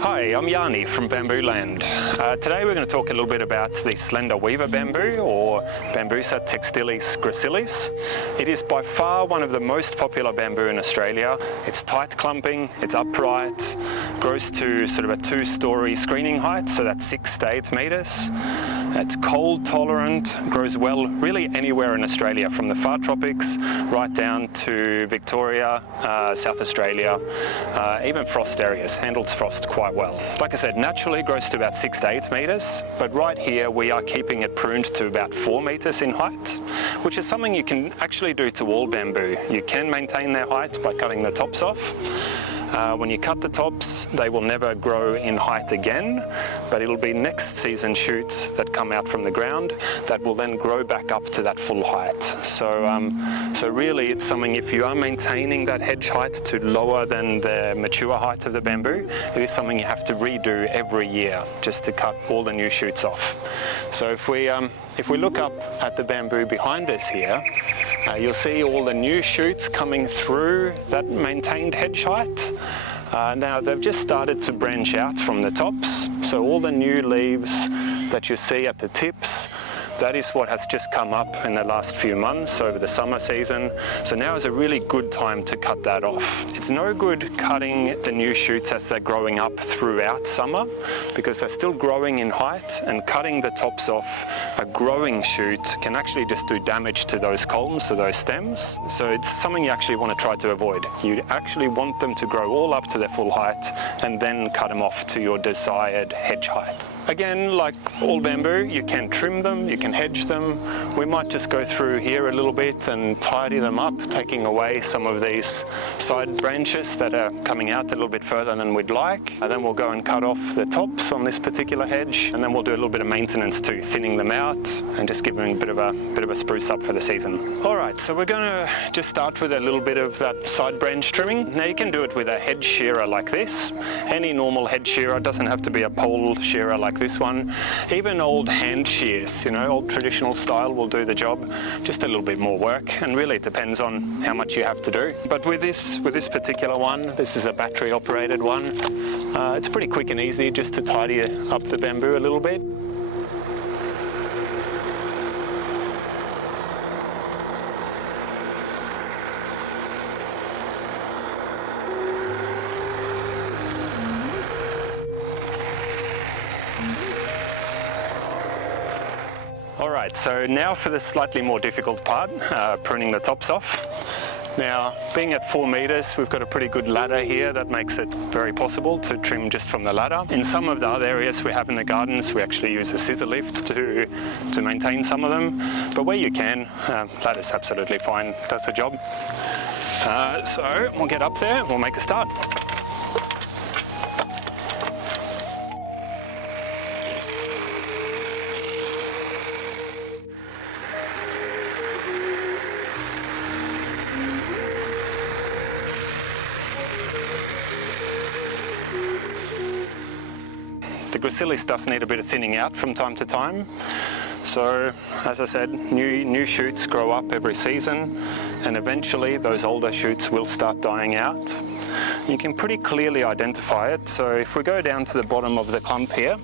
Hi, I'm Yanni from Bamboo Land. Today we're going to talk a little bit about the Slender Weaver Bamboo, or Bambusa textilis Gracilis. It is by far one of the most popular bamboo in Australia. It's tight clumping, it's upright, grows to sort of a 2-story screening height, so that's 6 to 8 metres. It's cold tolerant, grows well really anywhere in Australia, from the far tropics right down to Victoria, South Australia, even frost areas, handles frost quite well. Like I said, naturally grows to about 6 to 8 metres, but right here we are keeping it pruned to about 4 metres in height, which is something you can actually do to all bamboo. You can maintain their height by cutting the tops off. When you cut the tops, they will never grow in height again, but it'll be next season shoots that come out from the ground that will then grow back up to that full height. So really it's something, if you are maintaining that hedge height to lower than the mature height of the bamboo, it is something you have to redo every year just to cut all the new shoots off. So if we look up at the bamboo behind us here, you'll see all the new shoots coming through that maintained hedge height. Now they've just started to branch out from the tops, so all the new leaves that you see at the tips, that is what has just come up in the last few months over the summer season. So now is a really good time to cut that off. It's no good cutting the new shoots as they're growing up throughout summer, because they're still growing in height, and cutting the tops off a growing shoot can actually just do damage to those culms, to those stems. So it's something you actually want to try to avoid. You actually want them to grow all up to their full height and then cut them off to your desired hedge height. Again, like all bamboo, you can trim them, you can hedge them. We might just go through here a little bit and tidy them up, taking away some of these side branches that are coming out a little bit further than we'd like. And then we'll go and cut off the tops on this particular hedge, and then we'll do a little bit of maintenance too, thinning them out and just giving them a bit of a spruce up for the season. All right, so we're going to just start with a little bit of that side branch trimming. Now you can do it with a hedge shearer like this. Any normal hedge shearer, doesn't have to be a pole shearer like this one. Even old hand shears, you know, old traditional style will do the job. Just a little bit more work, and really it depends on how much you have to do. But with this particular one, this is a battery operated one. It's pretty quick and easy just to tidy up the bamboo a little bit. Alright, so now for the slightly more difficult part, pruning the tops off. Now, being at 4 metres, we've got a pretty good ladder here that makes it very possible to trim just from the ladder. In some of the other areas we have in the gardens, we actually use a scissor lift to maintain some of them. But where you can, ladder's absolutely fine, does the job. So we'll get up there and we'll make a start. The Gracilis does need a bit of thinning out from time to time. So, as I said, new shoots grow up every season, and eventually those older shoots will start dying out. You can pretty clearly identify it. So if we go down to the bottom of the clump here,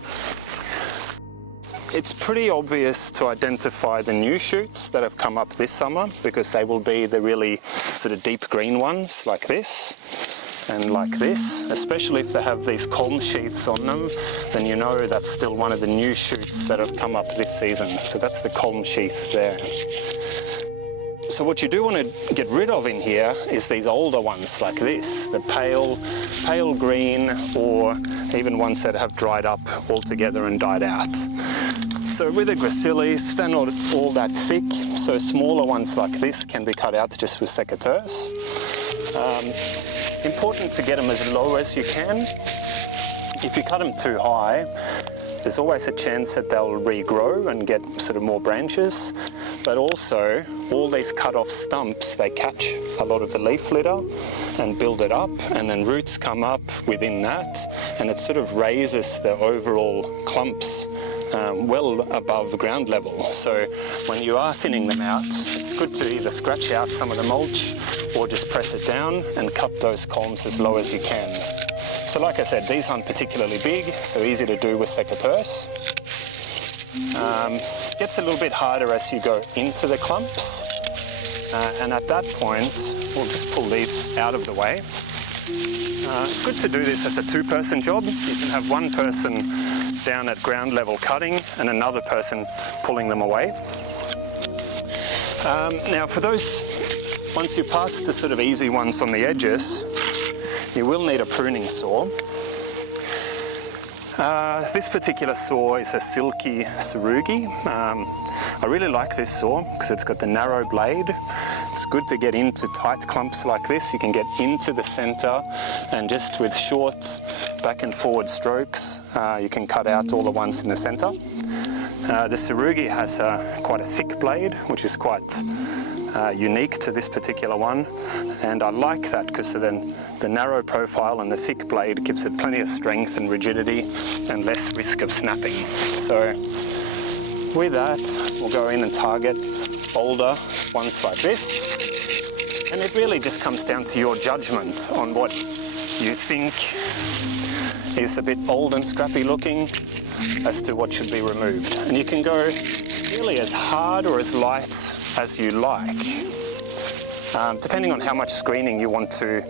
it's pretty obvious to identify the new shoots that have come up this summer, because they will be the really sort of deep green ones like this. And like this, especially if they have these culm sheaths on them, then you know that's still one of the new shoots that have come up this season. So that's the culm sheath there. So what you do want to get rid of in here is these older ones like this, the pale green, or even ones that have dried up altogether and died out. So with the Gracilis, they're not all that thick, so smaller ones like this can be cut out just with secateurs. Important to get them as low as you can. If you cut them too high, there's always a chance that they'll regrow and get sort of more branches. But also, all these cut off stumps, they catch a lot of the leaf litter and build it up, and then roots come up within that, and it sort of raises the overall clumps well above ground level. So when you are thinning them out, it's good to either scratch out some of the mulch or just press it down and cut those culms as low as you can. So like I said, these aren't particularly big, so easy to do with secateurs. Gets a little bit harder as you go into the clumps, and at that point we'll just pull these out of the way. It's good to do this as a two-person job. You can have one person down at ground level cutting and another person pulling them away. Now for those, once you pass the sort of easy ones on the edges, you will need a pruning saw. This particular saw is a silky tsurugi. I really like this saw because it's got the narrow blade. It's good to get into tight clumps like this. You can get into the center and just with short back and forward strokes, you can cut out all the ones in the center. The tsurugi has quite a thick blade, which is quite unique to this particular one, and I like that because then the narrow profile and the thick blade gives it plenty of strength and rigidity and less risk of snapping. So with that, we'll go in and target older ones like this, and it really just comes down to your judgment on what you think is a bit old and scrappy looking as to what should be removed. And you can go really as hard or as light as you like, depending on how much screening you want to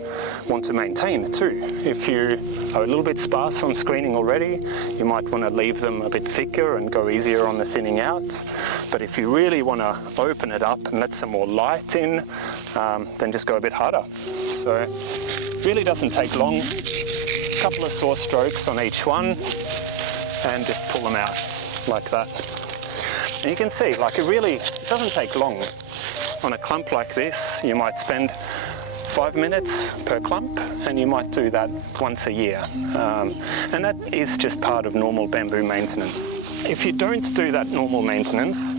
maintain too. If you are a little bit sparse on screening already, you might want to leave them a bit thicker and go easier on the thinning out. But if you really want to open it up and let some more light in, then just go a bit harder. So it really doesn't take long. A couple of saw strokes on each one and just pull them out like that. And you can see, like, it doesn't take long. On a clump like this, you might spend 5 minutes per clump, and you might do that once a year. And that is just part of normal bamboo maintenance. If you don't do that normal maintenance,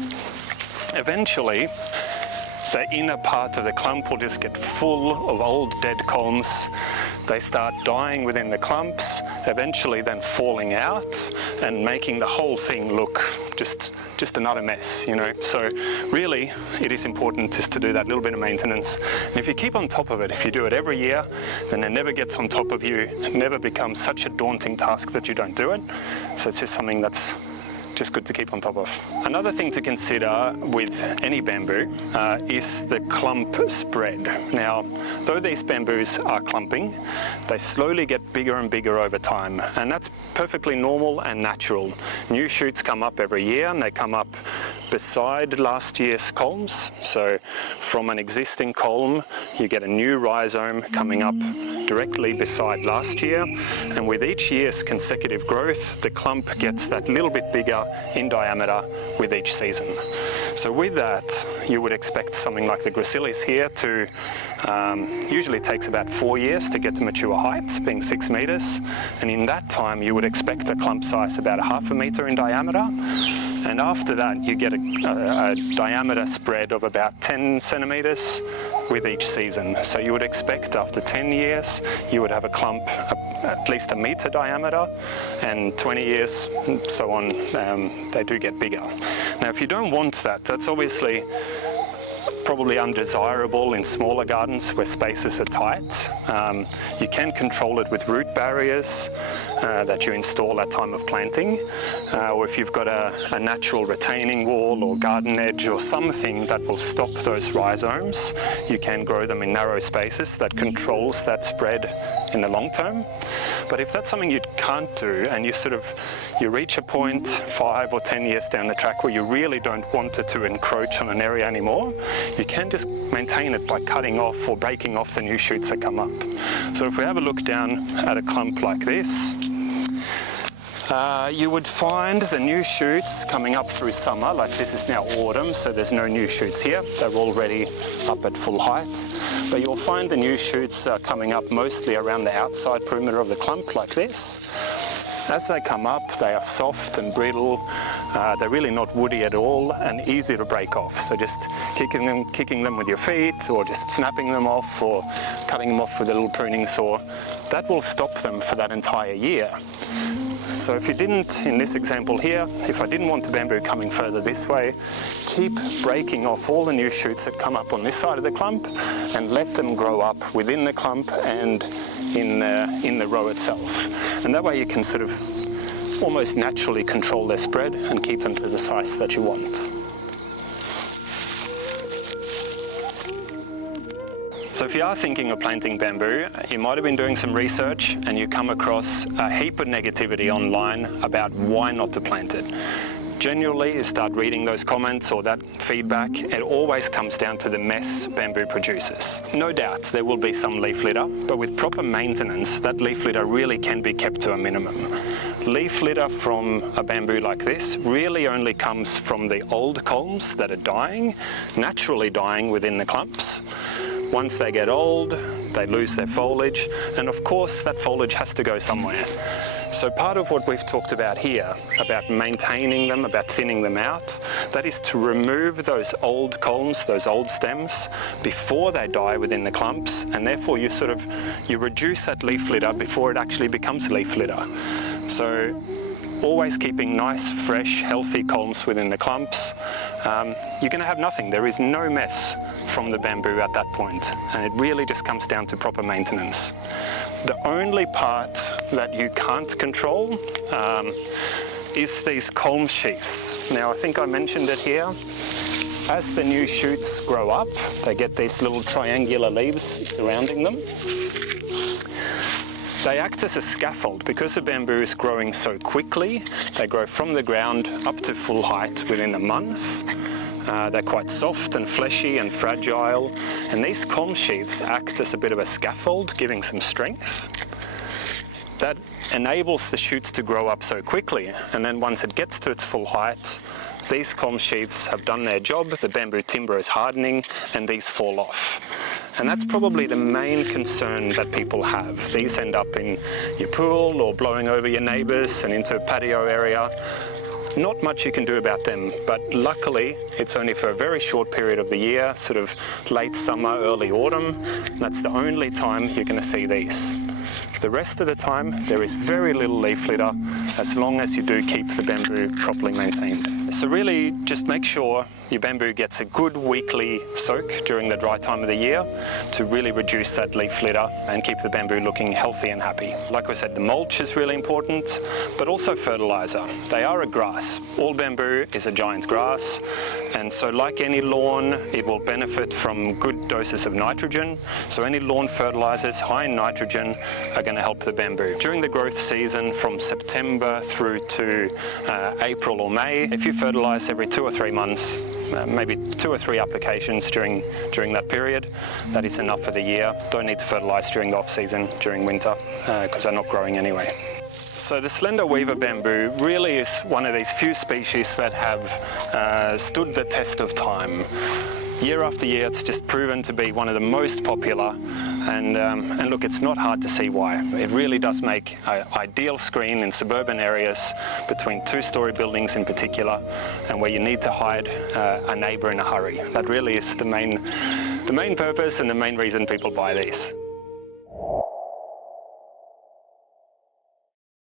eventually the inner part of the clump will just get full of old dead culms. They start dying within the clumps, eventually then falling out and making the whole thing look just another mess, you know. So really, it is important just to do that little bit of maintenance. And if you keep on top of it, if you do it every year, then it never gets on top of you. It never becomes such a daunting task that you don't do it. So it's just something that's just good to keep on top of. Another thing to consider with any bamboo is the clump spread. Now, though these bamboos are clumping, they slowly get bigger and bigger over time, and that's perfectly normal and natural. New shoots come up every year, and they come up beside last year's culms. So from an existing culm, you get a new rhizome coming up directly beside last year, and with each year's consecutive growth, the clump gets that little bit bigger in diameter with each season. So with that, you would expect something like the Gracilis here to usually takes about 4 years to get to mature height, being 6 meters, and in that time you would expect a clump size about 1/2 meter in diameter. And after that, you get a diameter spread of about 10 centimeters with each season. So you would expect after 10 years, you would have a clump at least 1 meter diameter, and 20 years, and so on, they do get bigger. Now, if you don't want that, that's obviously probably undesirable in smaller gardens where spaces are tight. You can control it with root barriers that you install at time of planting, or if you've got a natural retaining wall or garden edge or something that will stop those rhizomes, you can grow them in narrow spaces that controls that spread in the long term. But if that's something you can't do, and you reach a point 5 or 10 years down the track where you really don't want it to encroach on an area anymore, you can just maintain it by cutting off or breaking off the new shoots that come up. So if we have a look down at a clump like this, you would find the new shoots coming up through summer. Like this is now autumn, so there's no new shoots here. They're already up at full height. But you'll find the new shoots coming up mostly around the outside perimeter of the clump like this. As they come up, they are soft and brittle. They're really not woody at all and easy to break off. So just kicking them with your feet, or just snapping them off, or cutting them off with a little pruning saw, that will stop them for that entire year. So if you didn't, in this example here, if I didn't want the bamboo coming further this way, keep breaking off all the new shoots that come up on this side of the clump and let them grow up within the clump and in the row itself. And that way you can sort of almost naturally control their spread and keep them to the size that you want. So if you are thinking of planting bamboo, you might have been doing some research and you come across a heap of negativity online about why not to plant it. Generally, you start reading those comments or that feedback, it always comes down to the mess bamboo produces. No doubt there will be some leaf litter, but with proper maintenance, that leaf litter really can be kept to a minimum. Leaf litter from a bamboo like this really only comes from the old culms that are dying, naturally dying within the clumps. Once they get old, they lose their foliage, and of course that foliage has to go somewhere. So part of what we've talked about here, about maintaining them, about thinning them out, that is to remove those old culms, those old stems, before they die within the clumps, and therefore you reduce that leaf litter before it actually becomes leaf litter. So always keeping nice, fresh, healthy culms within the clumps. You're going to have nothing. There is no mess from the bamboo at that point, and it really just comes down to proper maintenance. The only part that you can't control is these culm sheaths. Now I think I mentioned it here. As the new shoots grow up, they get these little triangular leaves surrounding them. They act as a scaffold. Because the bamboo is growing so quickly, they grow from the ground up to full height within a month. They're quite soft and fleshy and fragile, and these culm sheaths act as a bit of a scaffold, giving some strength. That enables the shoots to grow up so quickly, and then once it gets to its full height, these culm sheaths have done their job, the bamboo timber is hardening, and these fall off. And that's probably the main concern that people have. These end up in your pool or blowing over your neighbours and into a patio area. Not much you can do about them, but luckily it's only for a very short period of the year, sort of late summer, early autumn. That's the only time you're going to see these. The rest of the time there is very little leaf litter as long as you do keep the bamboo properly maintained. So really just make sure your bamboo gets a good weekly soak during the dry time of the year to really reduce that leaf litter and keep the bamboo looking healthy and happy. Like I said, the mulch is really important, but also fertilizer. They are a grass. All bamboo is a giant grass, and so like any lawn, it will benefit from good doses of nitrogen. So any lawn fertilizers high in nitrogen are going to help the bamboo. During the growth season from September through to April or May, if you fertilize every 2 or 3 months, maybe 2 or 3 applications during that period, that is enough for the year. Don't need to fertilize during the off season, during winter, because they're not growing anyway. So the Slender Weaver Bamboo really is one of these few species that have stood the test of time. Year after year, it's just proven to be one of the most popular, and look, it's not hard to see why. It really does make an ideal screen in suburban areas between 2-story buildings in particular, and where you need to hide a neighbour in a hurry. That really is the main purpose and the main reason people buy these.